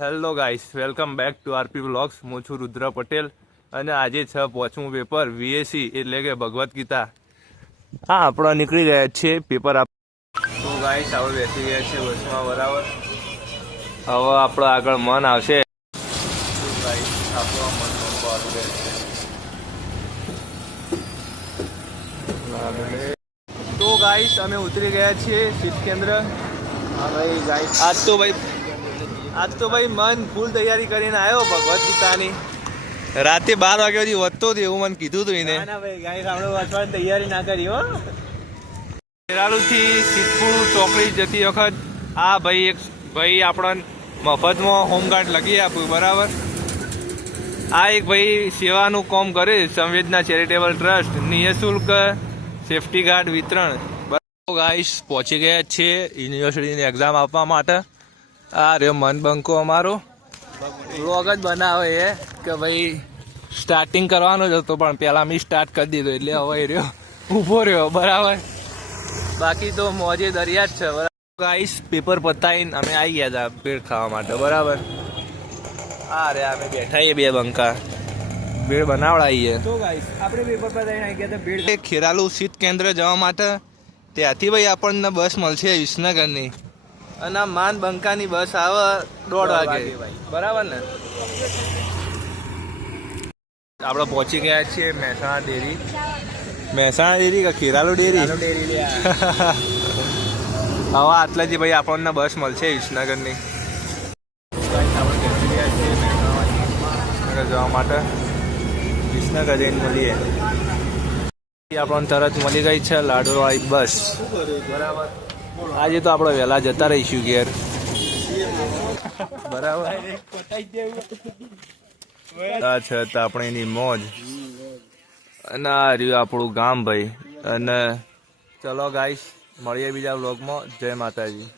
Hello guys, welcome back to RP vlogs. હું છું રુદ્ર પટેલ અને આજે છે 5મું પેપર વીએસસી એટલે કે ભગવદ્ ગીતા. હા, આપણા નીકળી ગયા છે પેપર તો ગાઈસ આપણે બેસી ગયા છે બસમાં બરાબર. હવે આપણો આગળ મન આવશે તો ગાઈસ આપણો મન આવી ગયા છે. તો ગાઈસ અમે ઉતરી ગયા છીએ શિક્ષ કેન્દ્ર. હા ભાઈ ગાઈસ, આજ તો ભાઈ મન ફૂલ તૈયારી કરીને આવ્યો ભગવદ્ ગીતાની. રાતે 12 વાગ્યા સુધી વધતો હતો એવું મને કીધું હતું એને. તૈયારી ના કરી હો. ખેરાલુથી સિદ્ધપુર ચોકડી જતી વખત આ ભાઈ એક ભાઈ આપણને મફતમાં હોમગાર્ડ લગી આપ્યું બરાબર. આ એક ભાઈ સેવાનું કામ કરે, સંવેદના ચેરિટેબલ ટ્રસ્ટ, નિઃશુલ્ક સેફટી ગાર્ડ વિતરણ. ગાઈસ પહોંચી ગયા છે યુનિવર્સિટીની એક્ઝામ આપવા માટે. આ રહ્યો મન બંકો અમારો. વ્લોગ જ બનાવે એ કે ભાઈ સ્ટાર્ટિંગ કરવાનો જ હતો પણ પહેલાં મેં સ્ટાર્ટ કરી દીધો એટલે હવે રહ્યો ઊભો રહ્યો બરાબર. બાકી તો મોજે દરિયા જ છે બરાબર. ગાઈસ પેપર પતાવીને અમે આવી ગયા હતા ભેળ ખાવા માટે બરાબર. આ રે અમે બેઠા છીએ બે બંકા, ભેળ બનાવડાવીએ. તો ગાઈસ આપણે પેપર પતાવીને આવી ગયા હતા ભેળ. ખેરાલુ શીત કેન્દ્ર જવા માટે ત્યાંથી ભાઈ આપણને બસ મળશે વિસનગરની અને આ માન બંકાની બસ આવે 1:30 વાગે બરાબર ને. આપણે પહોંચી ગયા છીએ મહેસાણા ડેરી. મહેસાણા ડેરી કે ખેરાલુ ડેરી? હવે આટલાથી ભાઈ આપણને બસ મળશે વિસનગરની. વિસનગર જવા માટે વિસનગર જઈને મળીએ. આપણને તરત મળી ગઈ છે લાડુવાળી બસ બરાબર. આજે તો આપણે વહેલા જતા રહીશું ઘેર બરાબર. આ છે આપણે એની મોજ અને આ રહ્યું આપણું ગામ ભાઈ. અને ચલો ગાઈસ મળીએ બીજા વ્લોગમાં. જય માતાજી.